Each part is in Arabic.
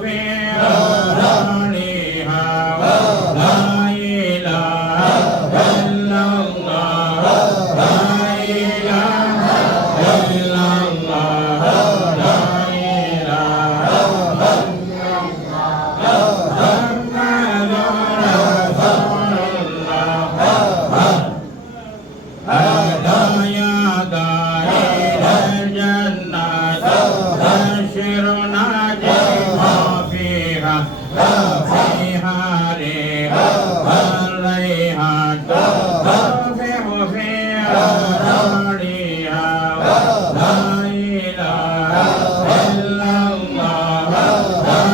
فيها فيها ريح الريحان تطفئ فيها نارها لا إله إلا الله لا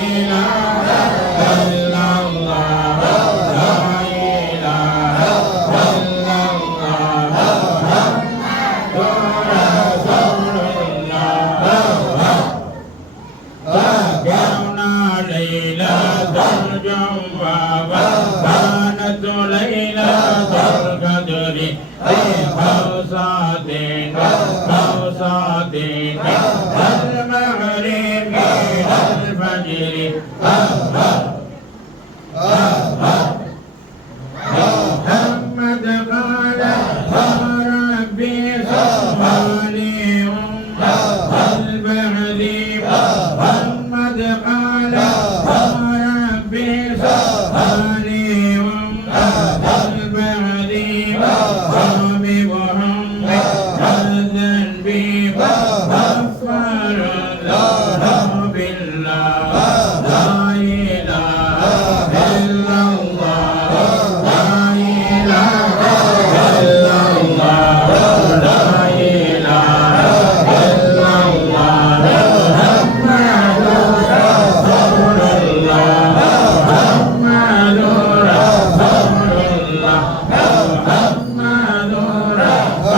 إله إلا الله لا إله إلا الله محمد رسول الله كنا ليلة الجمعة كانت ليلة القدر في أوساط المغرب من الفجر محمد قال يا ربي صلي البعدي محمد قال يا ربي صلي البعدي وبمحمد الذنبي غفر الله بالله لا إله إلا الله لا إله إلا الله لا إله إلا الله محمد رسول الله محمد رسول الله محمد رسول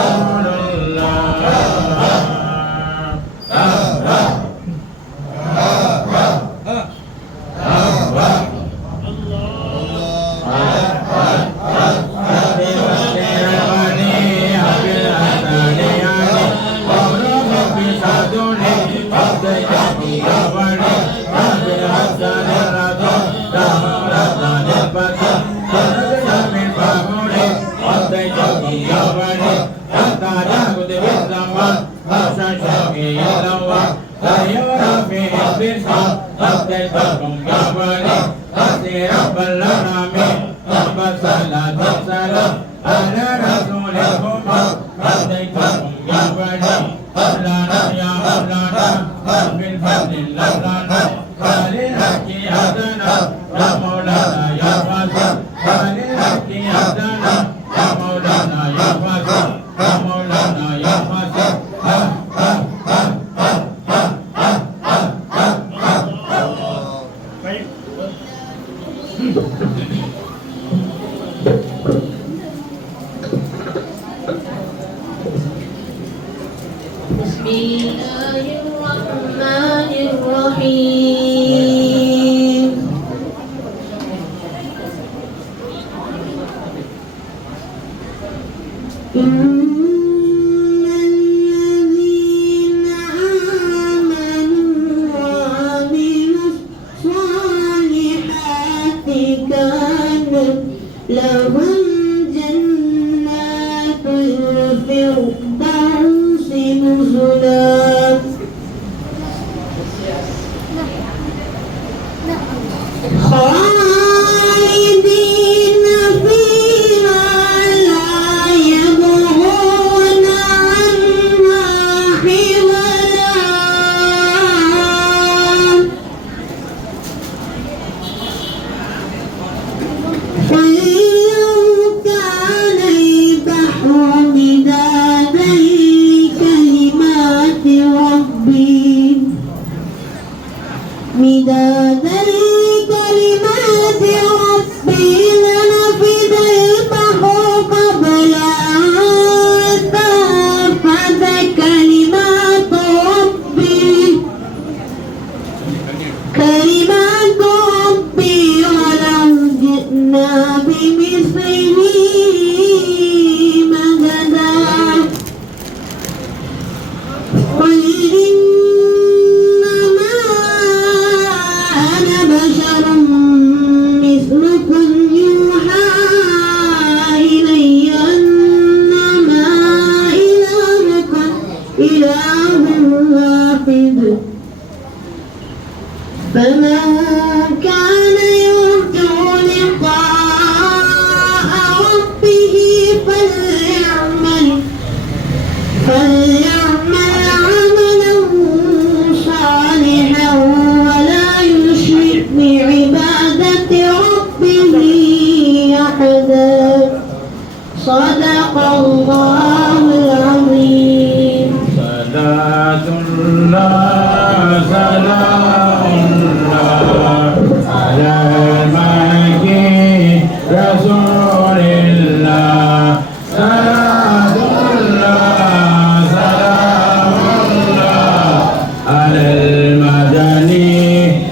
بسم الله الرحمن الرحيم إن الذين آمنوا وعملوا الصالحات كانت لهم جنات الفردوس نزلا خالدين فيها لا يبغون عنها حولا ولو كان البحر مدادا لكلمات ربي لنفد البحر قبل أن تنفد كلمات ربي ولو جئنا بمثله مددا قل إنما أنا بشر مثلكم يوحى إلي أنما إلهكم إله واحد فمن كان يرجو لقاء ربه فليعمل عملا صالحا ولا يشرك بعبادة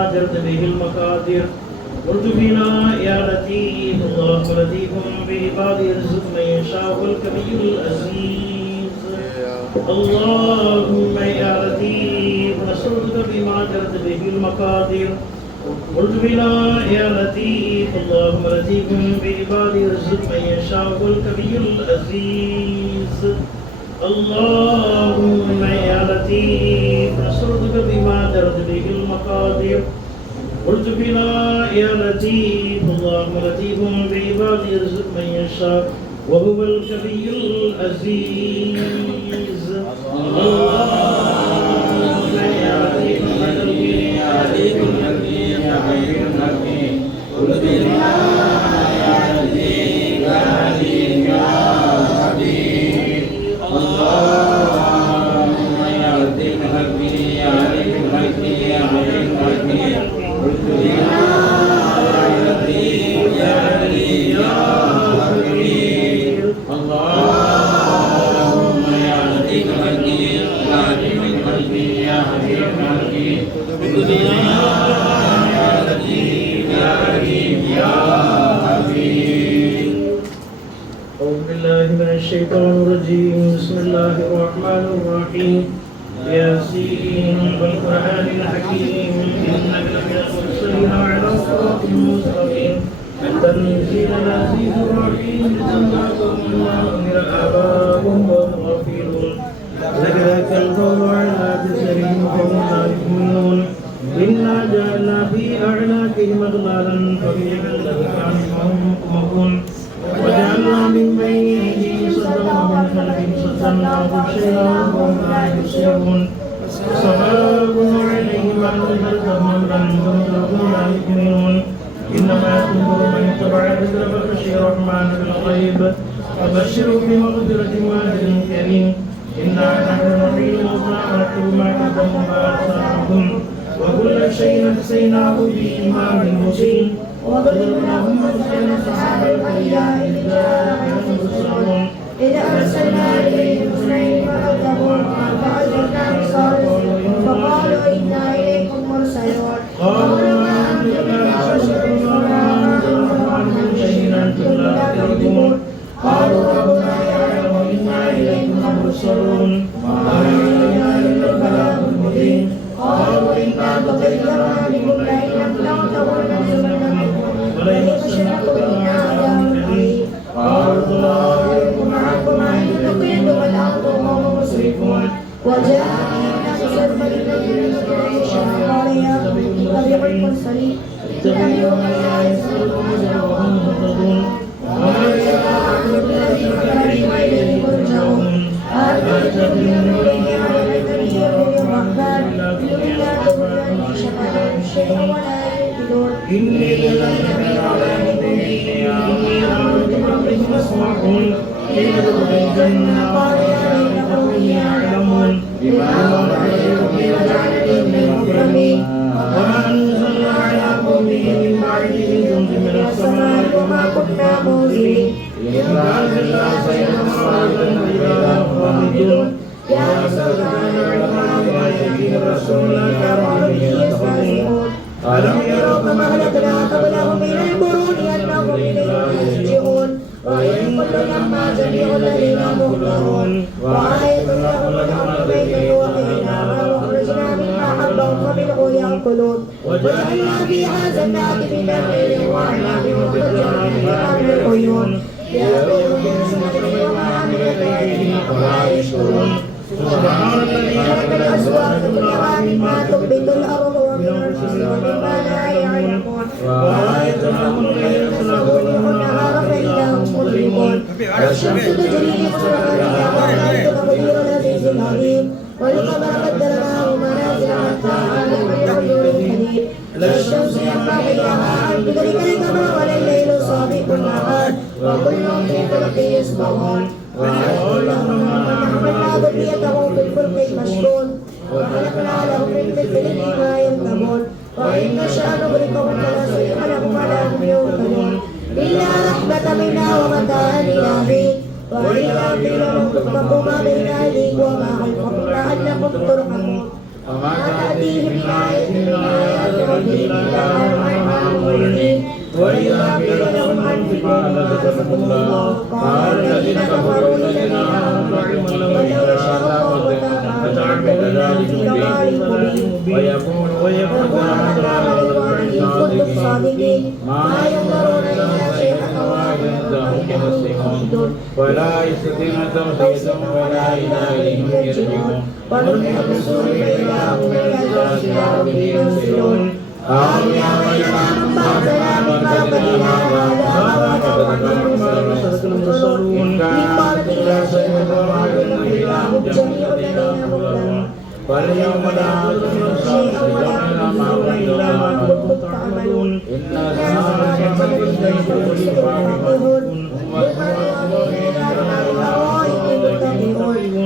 بما جرت به المقادير قلت فينا يا لطيف اللهم لطيف بعباده يرزق من يشاء والكبير العزيز اللهم يا لطيف نسألك بما جرت به المقادير قلت بنا يا لطيف اللهم لطيف بعباده يرزق من يشاء والكبير العزيز اللهم يا لطيف نسألك بما جرت به المقادير قلت بنا يا لطيف اللهم لطيف بعباده يرزق من يشاء وهو الكبير العزيز اللهم يا لطيف يا لطيف يا خير الحكيم قلت بنا يا لطيف يا عليم يا حبيب اللهم يا لطيف حكيم يا عليم حكيم يا خير الحكيم قلت بنا يا لطيف يا عليم يا حبيب اللهم يا لطيف حكيم يا عليم حكيم يا خير الحكيم قلت بنا يا لطيف يا عليم يا حبيب أعوذ بالله من الشيطان الرجيم بسم الله الرحمن الرحيم ياسين والقرآن الحكيم إنك لمن المرسلين على صراط مستقيم تنزيل العزيز الرحيم جزاكم الله من آباءهم والغافلون لكذاك القول على أكثرهم فهم لا يؤمنون إنا جعلنا في أعناقهم أغلالا فهي كالأذقان فهم مقمحون وجعلنا من بين أيديهم سدا ومن خلفهم سدا فأغشيناهم وهم لا يبصرون سواء عليهم أنذرتهم أم لم تنذرهم لا يؤمنون إنما تنذر من اتبع الذكر فخشي الرحمن بالغيب فبشره بمغفرة وأجر كريم إنا نحن نحيي الموتى ونكتب ما قدموا وآثارهم وكل شيء أحصيناه بإمام مبين وضرب لهم مثلا أصحاب القرية إذ جاءهم المرسلون إذ أرسلنا إليهم اثنين فكذبوهم فأزلنا أبصارهم فقالوا إنا إليكم مرسلون قالوا ما أنتم إلا بشر وما أنتم بمعلم شيء أنتم لا تكذبون قالوا ربنا يعلم إنا إليكم مرسلون ما علينا إلا البلاغ المبين قالوا إنا تطيرنا بكم لئن لم تنتهوا لنرجمنكم وليمسنكم منا عذاب أليم قالوا طائركم معكم أن تقيدوا بل أنتم قوم مسرفون وجاء الناس فللذين شاء قال يا قوم اتبعوا المرسلين اتبعوا من لا يسألكم أجرا وهم مهتدون وما يتبع الذين كرهوا إليه ترجعون أتتبعون إليه على الذي يؤمن الرحمن إلا تغفر شفاعة الشيء ولا ينكرون إني لله على إني آمنت بربكم فاسمعون حين تدخل الجنة قال يا ليت قومي يعلمون بما رأيتني وجعلني من المكرمين وما أنزلنا على قومه من بعده جند من السماء وما كنا منزلين إن أنزلنا سيئا صعيدا إذا خالدون يا سلطان العلماء ويأتي الرسول كرامه يستهزئون ألم يروا كما أهلكنا قبلهم من القرون أنهم إلينا يرجعون وإن كل لما جميع الذين مهتدون وآية لهم الأرض بيتا وقينا وأخرجنا منها حبا فمنه يأكلون وجعلنا فيها جنات من نخيل وأعناب وفجرنا فيها من العيون يأكلون من سمره وما عملت أيديهم ولا يشكرون سبحان الذي خلق الأزواج كلها مما تنبت الأرض ومن الرزق ومما لا يعلمون وآية لهم الليل يسلكون النهار فإذا هم مظلمون والشمس تجري لمستقرها والأرض تقدير العزيز العليم والقمر قدرناه منازل حتى عاد كالعيون الحديد لا الشمس ينبغي لها أن تدرك القمر ولا الليل سابق النهار وكل في فلك يسبحون وعلمهم حملنا ذريتهم في الفلك المشحون وخلقنا لهم من مثله ما يركبون وإن نشأ نغرقهم فلا صريخ لهم ولا هم يوقدون إلا رحمة منا ومتاعا إلى حين وإذا قيل لهم اتقوا ما بين أيديكم وما خلفكم لعلكم ترحمون وما تأتيهم من آية من آيات إلا آمنوا وإذا قيل لهم أنفقوا مما رزقكم الله قال الذين كفروا للذين آمنوا علما لو شاء الله فتعمل ذلك ويقول هذا إن كنتم صادقين ما ينظرون إلا شيئا ولا يستطيعون توصية ولا إلى إليهم يرجعون ونفخ في الصور فإذا هم من الأجداث إلى ربهم ينسلون قالوا يا ويلنا من بعثنا من مرقدنا هذا ما وعد المرسلون إن قالت إلا شيء إلا هم جميع الذين مؤمنون فاليوم لا تظلم شيئا ولا تجزون إلا ما كنتم تعملون إنا صراط الذين يتقون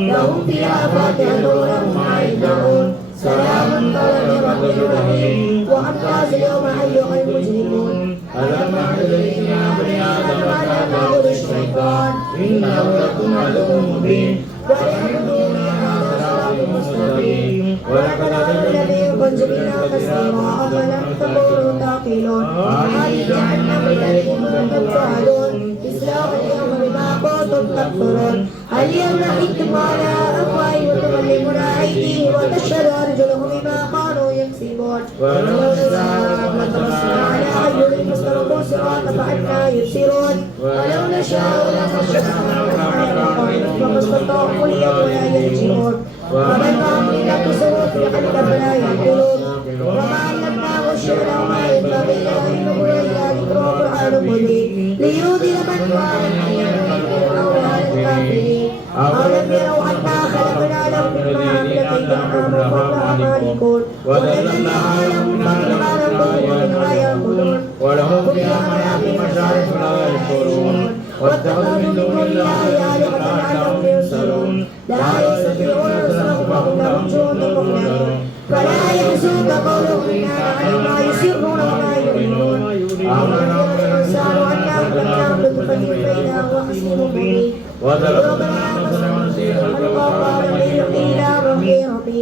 لهم فيها فاكهة ولهم ما يدعون سلام قولا من رب رحيم وأمتاز اليوم أيها المجرمون ألم أعد إليكم يا بني آدم ولا تعبدوا الشيطان إنه لكم عدو مبين وليعبدون هذا صراط مستقيم ولقد الذي قدرنا كثيرا أفلم تكونوا تعقلون هل جعلنا من الذين كنتم تعلون إسلام اليوم بما كنتم تكفرون اليوم نحكم على أفواههم وتكلمنا أيديهم وتشهد أرجلهم بما كانوا يكسبون ولو نشاء لطمسنا على أعينهم فاستبقوا الصراط فأنى يبصرون ولو نشاء لمسخناهم على رقابهم فما استطاعوا حية ولا يرجعون ومن أمرنا كسروا في القلب فلا يعقلون وما علمناه الشعر وما ينبغي له إن هو إلا ذكر وقرآن مبين لينذر من كان حيا وينذر على الكافرين أولم يروا أنا خلقنا لهم مما عملت أيدينا وهم مالكون وذللناها لهم فمنها ركوبهم ومنها يأكلون ولهم فيها منافع مشارب لا يشكرون واتخذوا من دون الله آلهة لعلهم ينصرون لا يستطيعون نصرهم وهم لهم جند مقتدرون فلا يحزنك قولهم إنا نعلم ما يسرون وما يعلنون أولم يرى الإنسان أنا خلقناه من نطفة فإذا هو خصيم مبين وضرب لنا مثلا ونسي خلقه وقال من يحيي إلى ربي ربي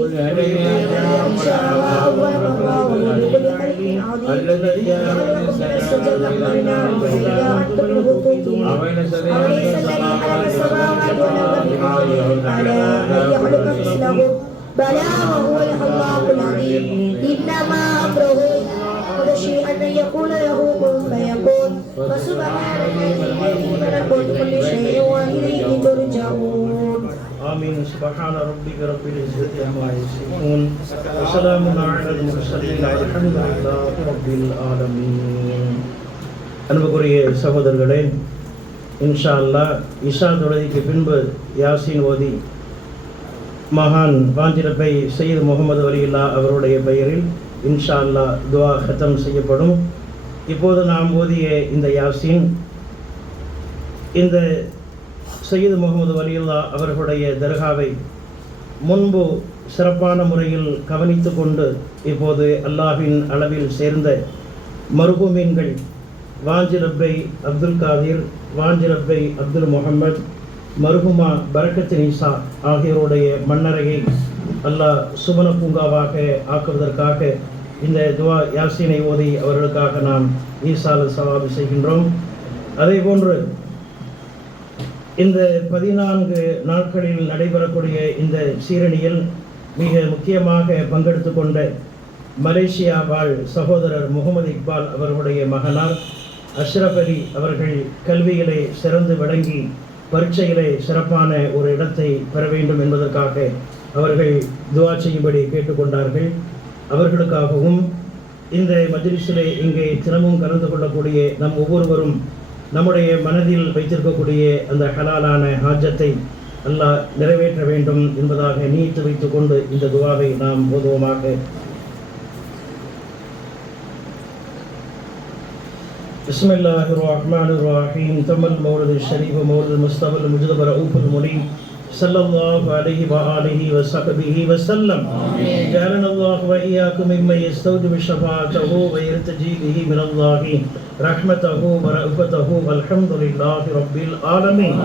إن شاء الله أول مرة وهو بكل خلق عظيم الذي جعل خلقكم من الشجر الأخضر فإذا أنتم منه توقدون أوليس الذي خلق السماوات والأرض بقدره على أن يخلق مثلهم بلى وهو الخلاق العليم إنما أمره إذا شيء أن يقول له كن فيكون فسبحان الذي بيده ملكوت كل شيء وإليه ترجعون آمين سبحان ربك رب العزة عما يصفون وسلام على المرسلين والحمد لله رب العالمين அன்புக்குரிய சகோதரர்களே இன்ஷா அல்லாஹ் இஷா தொழுகைக்கு பின்பு யாசீன் ஓதி மகான் வாஞ்சிரப்பை சையத் முகமது வலியுல்லா அவருடைய பெயரில் இன்ஷா அல்லாஹ் துஆ ஹத்தம் செய்யப்படும். இப்போது நாம் ஓதிய இந்த யாசீன் இந்த சையத் முகமது வலியுல்லா அவர்களுடைய தர்காவை முன்பு சிறப்பான முறையில் கவனித்து கொண்டு இப்போது அல்லாஹ்வின் அளவில் சேர்ந்த மர்ஹூமீன்கள் வாஞ்சிரப்பை அப்துல் காதிர், வாஞ்சிரப்பை அப்துல் முஹம்மத், மர்ஹூமா பரக்கத் நிசா ஆகியோருடைய மண்ணறையை அல்லாஹ் சுபன பூங்காவாக ஆக்குவதற்காக இந்த துவா யாசீனை ஓதி அவர்களுக்காக நாம் ஈசால சவாபு செய்கின்றோம். அதேபோன்று இந்த 14 நாட்களில் நடைபெறக்கூடிய இந்த சீரணியில் மிக முக்கியமாக பங்கெடுத்து கொண்ட மலேசியா வாழ் சகோதரர் முகமது இக்பால் அவர்களுடைய மகனார் அஷ்ரப் அலி அவர்கள் கல்வியிலே சிறந்து விளங்கி பரீட்சையிலே சிறப்பான ஒரு இடத்தை பெற வேண்டும் என்பதற்காக அவர்கள் துஆ செய்யும்படி கேட்டுக்கொண்டார்கள். அவர்களுக்காகவும் இந்த மஜ்லிஸிலே இங்கே தினமும் கலந்து கொள்ளக்கூடிய நம் ஒவ்வொருவரும் நம்முடைய மனதில் வைத்திருக்கக்கூடிய அந்த ஹலாலான ஹாஜத்தை அல்லாஹ் நிறைவேற்ற வேண்டும் என்பதாக நீத்து வைத்துக் கொண்டு இந்த துஆவை நாம் ஓதுவோமாக. بسم الله الرحمن الرحيم. تم المولد الشريف مولد المصطفى المجتبى رؤوف المنيب صلى الله عليه وآله وصحبه وسلم. جعلنا الله وإياكم ممن يستوجب شفاعته ويرتجي به من الله رحمته ورأفته والحمد لله رب العالمين.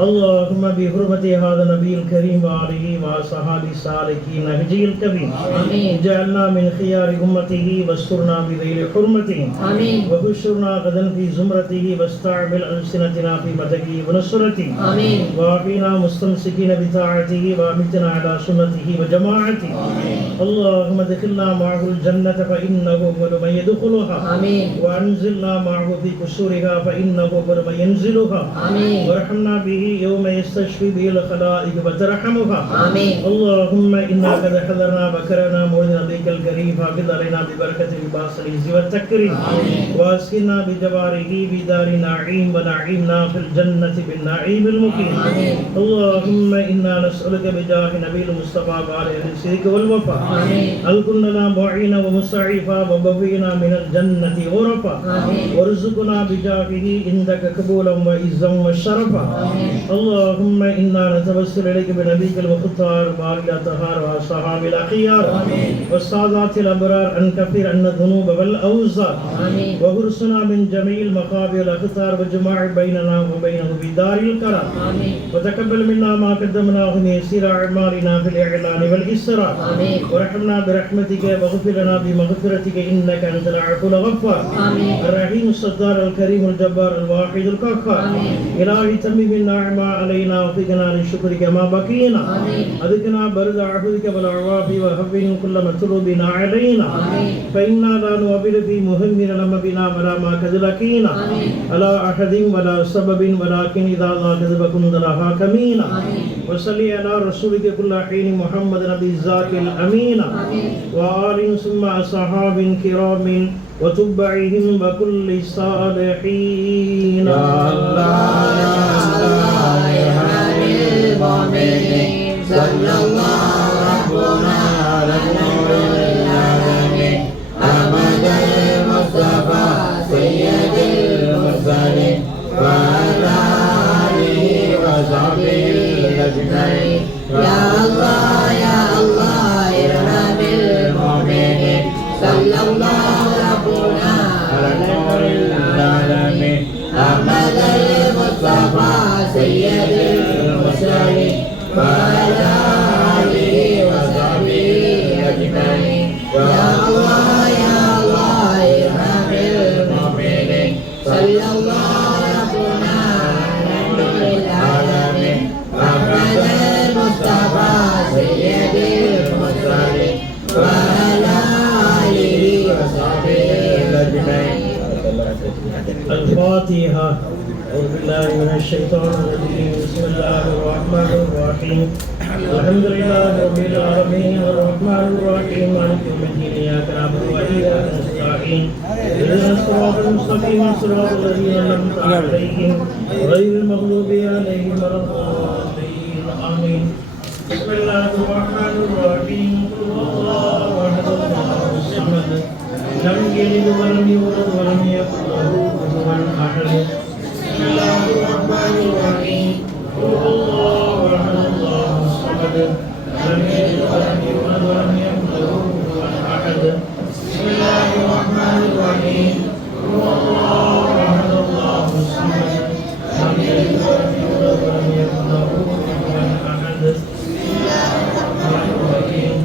اللهم بحرمة هذا النبي الكريم وآله وصحبه الصالحين نهجه الكريم اجعلنا من خيار أمته واسترنا بذيل حرمته وحشرنا غدا في زمرته واستعمل ألسنتنا في مدحه ونصرته وأحينا مستمسكين بطاعته وأمتنا على سنته وجماعته. اللهم ادخلنا معه الجنة فإنه أول من يدخلها وأنزلنا معه في قصورها فإنه أول من ينزلها وارحمنا به يوم يستشفي به الخلائق وترحمها. اللهم إنا قد حضرنا وكرنا مولد نبيك الكريم فاقض علينا ببركة لباس العز والتكريم واسكننا بجواره بدار نعيم ونعيمنا في الجنة بالنعيم المقيم. اللهم إنا نسألك بجاه نبي المصطفى وعلى الصدق والوفاء أن كن لنا معينا ومستعيفا وبوينا من الجنة غرفا وارزقنا بجاهه عندك قبولا وعزا وشرفا. اللهم إنا نتوسل إليك بنبيك المختار وعلى طهار وصحاب الأخيار والسادات الأبرار أن كفر عنا الذنوب والأوزار وحرسنا من جميع المخابئ والأخطار وجماع بيننا وبينه بدار الكرام وتقبل منا ما قدمناه من يسير أعمالنا في الإعلان والإسرار ورحمنا برحمتك واغفر لنا بمغفرتك إنك أنت العفو الغفار الرحيم الستار الكريم الجبار الواحد القهار. إلهي تمم النعمة علينا وفقنا لشكرك ما بقينا أذقنا برد عفوك والعوافي وهون كل مطلوب علينا فإنا لا نوبل في مهم لما بنا ولا ما كذلكينا على أحد ولا سبب ولكن إذا لا كذب كنت لها كمينا. وصلي على رسولك كل حين محمد نبي الزاك الأمين وآل ثم أصحاب كرام وتبعهم وكل صالحين. يا الله يا الله يا هادي المؤمنين صلى الله ربنا على نور العالمين أحمد المصطفى سيد المرسلين وعلى آله وصحبه أجمعين. يا الله يا الله ارحم المؤمنين صلى الله ربنا على نور العالمين أحمد المصطفى سيد المرسلين وعلى آله وصحبه أجمعين. يا الله يا الله ارحم المؤمنين صلى الله ربنا على نور العالمين أحمد المصطفى سيد المرسلين وعلى آله وصحبه أجمعين. الفاتحة. أعوذ بالله من الشيطان الرجيم. بسم الله الرحمن الرحيم. الحمد لله رب العالمين الرحمن الرحيم مالك يوم الدين إياك نعبد وإياك نستعين اهدنا الصراط المستقيم صراط الذين أنعمت عليهم غير المغضوب عليهم ولا الضالين آمين. بسم الله الرحمن الرحيم. قل هو الله أحد الله الصمد لم يلد ولم يولد ولم يكن له كفوا أحد. بسم الله الرحمن الرحيم. قل هو الله أحد الله الصمد لم يلد ولم يولد ولم يكن له كفوا أحد. بسم الله الرحمن الرحيم. قل هو الله أحد الله الصمد لم يلد ولم يولد ولم يكن له كفوا أحد. بسم الله الرحمن الرحيم.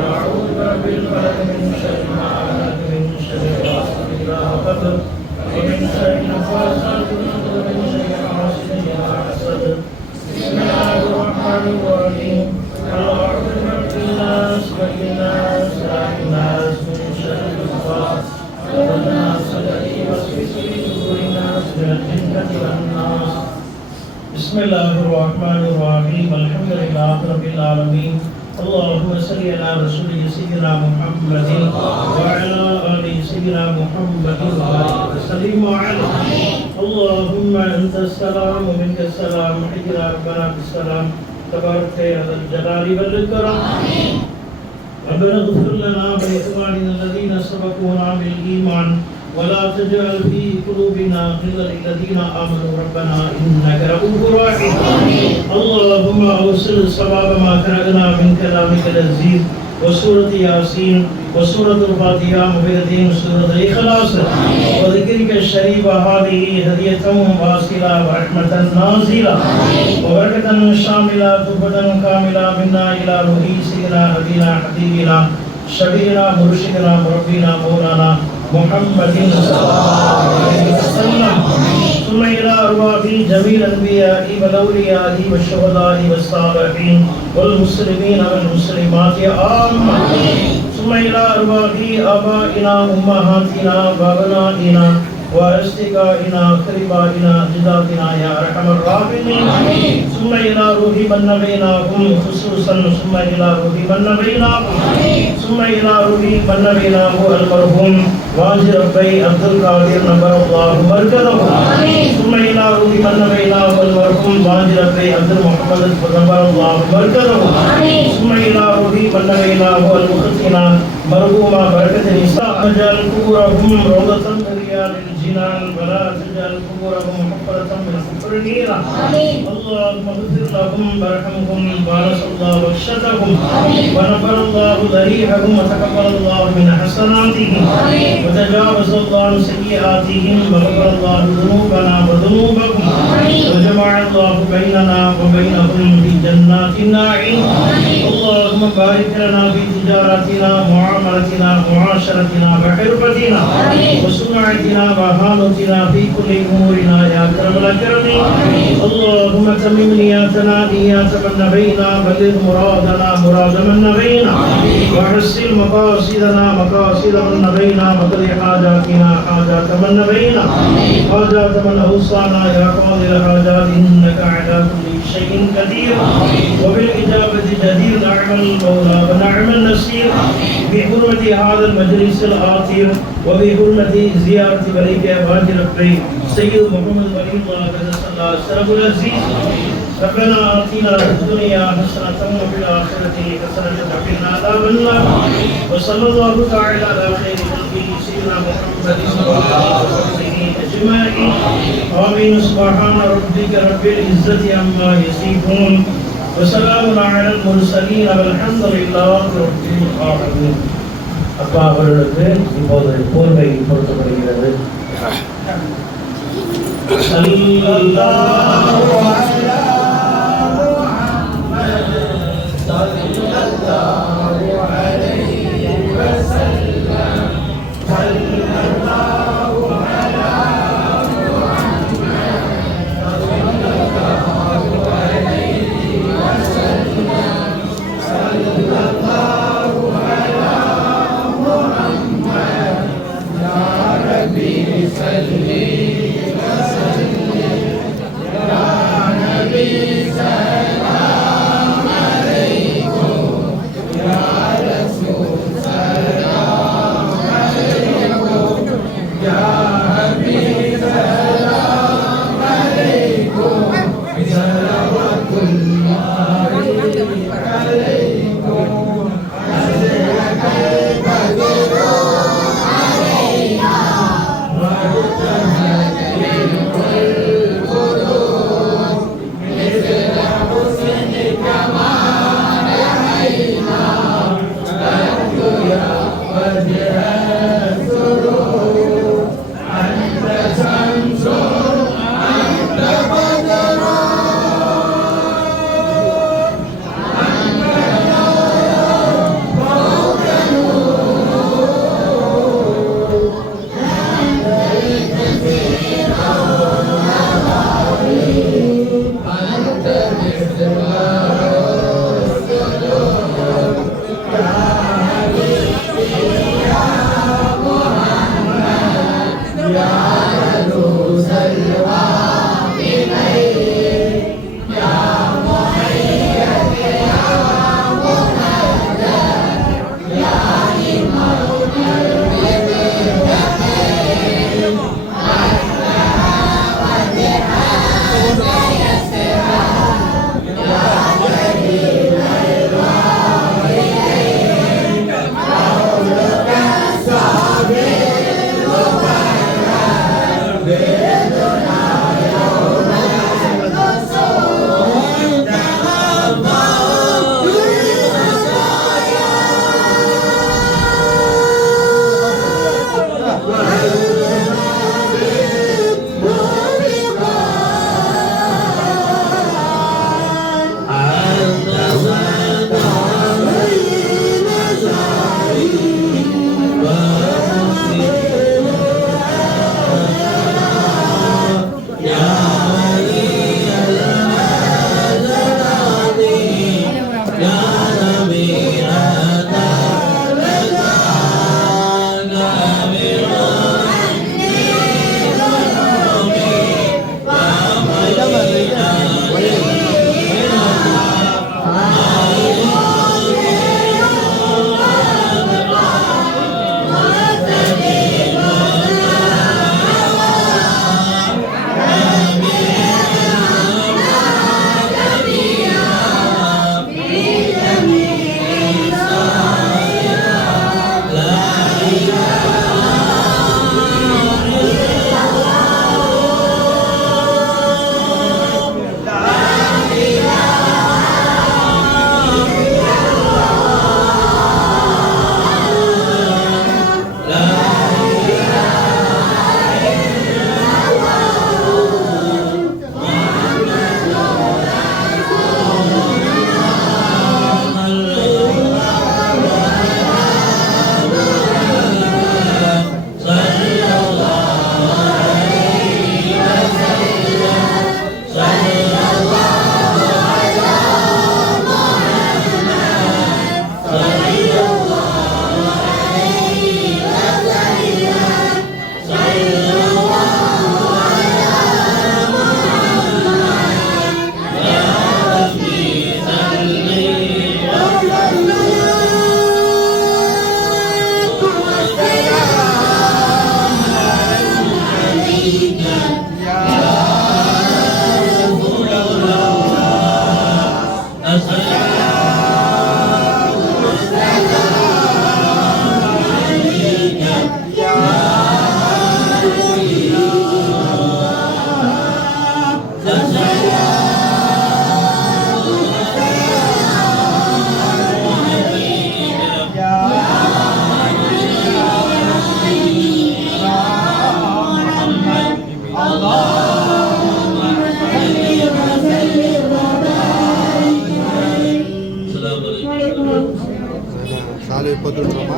أعوذ برب الفلق من شر ما خلق من شر غاسق إذا وقب ومن شر النفاثات في العقد ومن شر حاسد إذا حسد. بسم الله الرحمن الرحيم. أعوذ برب الناس ملك الناس إله الناس من شر الوسواس الناس الذي يوسوس في صدور الناس من الجنة والناس. بسم الله الرحمن الرحيم. الحمد لله رب العالمين. اللهم صل على رسول سيدنا محمد وعلى آل سيدنا محمد وسلم عليه. اللهم أنت السلام ومنك السلام حينا ربنا بالسلام تبارك يا ذا الجلال والإكرام. ربنا اغفر لنا ولإخواننا الذين سبقونا بالإيمان ولا تجعل في قلوبنا غلا للذين آمنوا ربنا إنك رؤوف رحيم. اللهم أوصل صواب ما قرأنا من كلامك اللذيذ وسورة ياسين وسورة الفاتحة مبيدين سورة الإخلاص وذكرك الشريف هذه هدية واصلة ورحمة نازلة وبركة شاملة توبة كاملة منا إلى روح سيدنا نبينا حبيبنا شفيعنا مرشدنا مربينا مولانا محمد صلى الله عليه وسلم ثم إلى أرواح جميع الأنبياء والأولياء والشهداء والصالحين والمسلمين والمسلمات عامة ثم إلى أرواح آبائنا أمهاتنا وأبنائنا وأصدقائنا قريبائنا جداتنا يا أرحم الراحمين ثم إلى روح من نبيناهم خصوصا ثم إلى روح من نبيناهم ثم إلى روح من نبيناه المرحوم واجر ربي عبد القادر نبر الله مركزه ثم إلى روح من نبيناه المرحوم واجر ربي عبد محمد نبر الله مركزه ثم إلى روح من نبيناه المختنا مرحوما بركة نساء أجل قبورهم روضة من رياض الجنان ولا تجعل قبورهم حفرة من حفر النيران اللهم اغفر لهم وارحمهم وارث الله بخشتهم ونفر الله ذريعهم وتقبل الله من حسناتهم وتجاوز الله عن سيئاتهم وغفر الله ذنوبنا وذنوبكم وجمع الله بيننا وبينهم في جنات النعيم اللهم بارك لنا في تجارتنا معاملتنا معاشرتنا وحرفتنا وصنعتنا وهانتنا في كل امورنا يا اكرم الاكرمين اللهم تمم نياتنا نيات من نبينا بلغ مرادنا مراد من نبينا وحسن مقاصدنا مقاصد من نبينا وقضي حاجاتنا حاجات من نبينا حاجات من اوصانا يا قاضي الحاجات انك على كل شيء قدير وبالاجابه جدير نعم المولى ونعم النصير بحرمه هذا المجلس الآخر وبحرمه زياره وليك واجر ربي سيد محمد ولي الله صلى الله عليه وسلم العزيز ربنا آتنا في الدنيا حسنة وفي الآخرة حسنة وقنا عذاب النار وصلى الله تعالى على خير خلقه سيدنا محمد صلى الله عليه وسلم أجمعين آمين سبحان ربك رب العزة عما يصفون وسلام على المرسلين والحمد لله رب العالمين. அப்பா அவர்களுக்கு இப்போது போர்வை கொடுக்கப்படுகிறது. ஸல்லல்லாஹு அலா முஹம்மத் ஸல்லல்லாஹு அலைஹி வஸல்லம் ஸல்லல்லாஹு அலா முஹம்மத் ஸல்லல்லாஹு அலைஹி வஸல்லம் ஸல்லல்லாஹு அலா முஹம்மத் யா ரப்பி ஸல்லி சாலை பத்துமா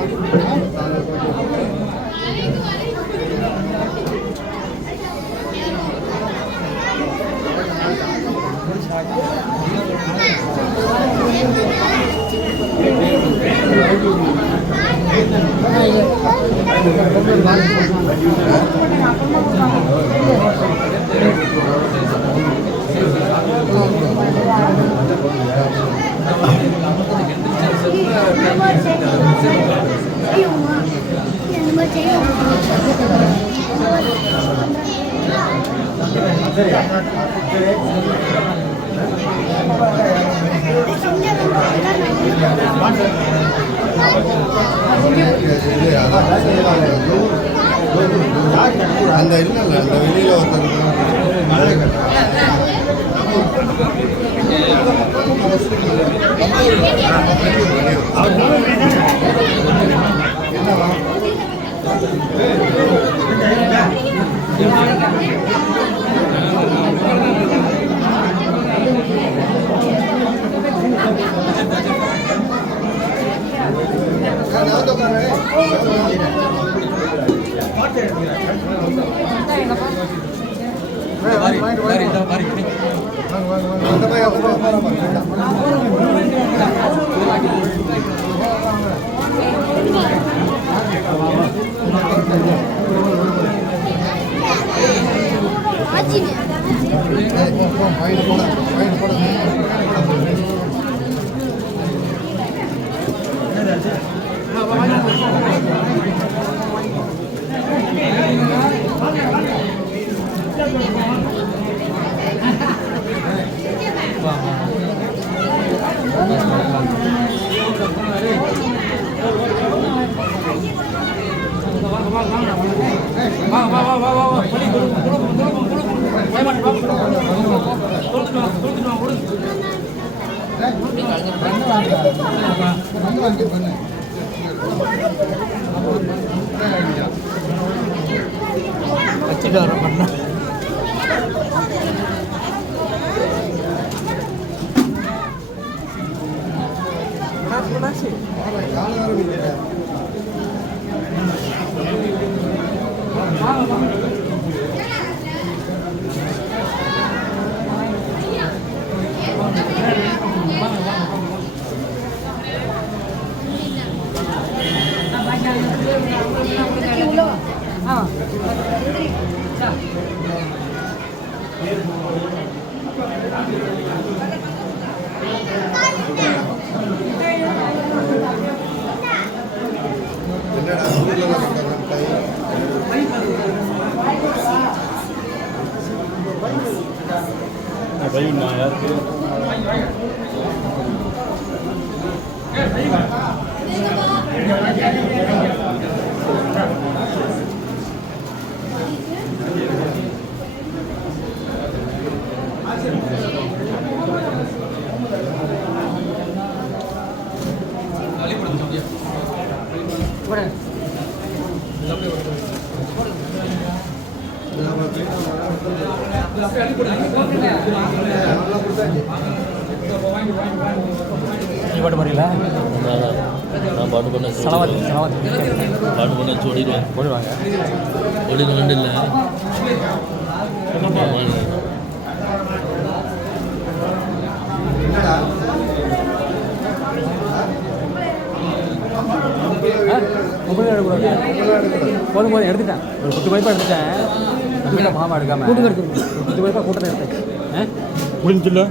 அந்த இல்லை அந்த வெளியில் பாட்டு பாடுறீங்களா? நான் பாட்டு பண்ண சலவாத்தி பாட்டு பண்ண ஓடிடுவேன் போடுவாங்க. ஓடிடுவேன் இல்லை போதும் போதும் எடுத்துட்டேன். ஒரு 10 பைப்பாக எடுத்துட்டேன். நம்மள மாமா எடுக்காம 10 பைப்பாக கூட்டத்தை எடுத்தேன். முடிஞ்சுல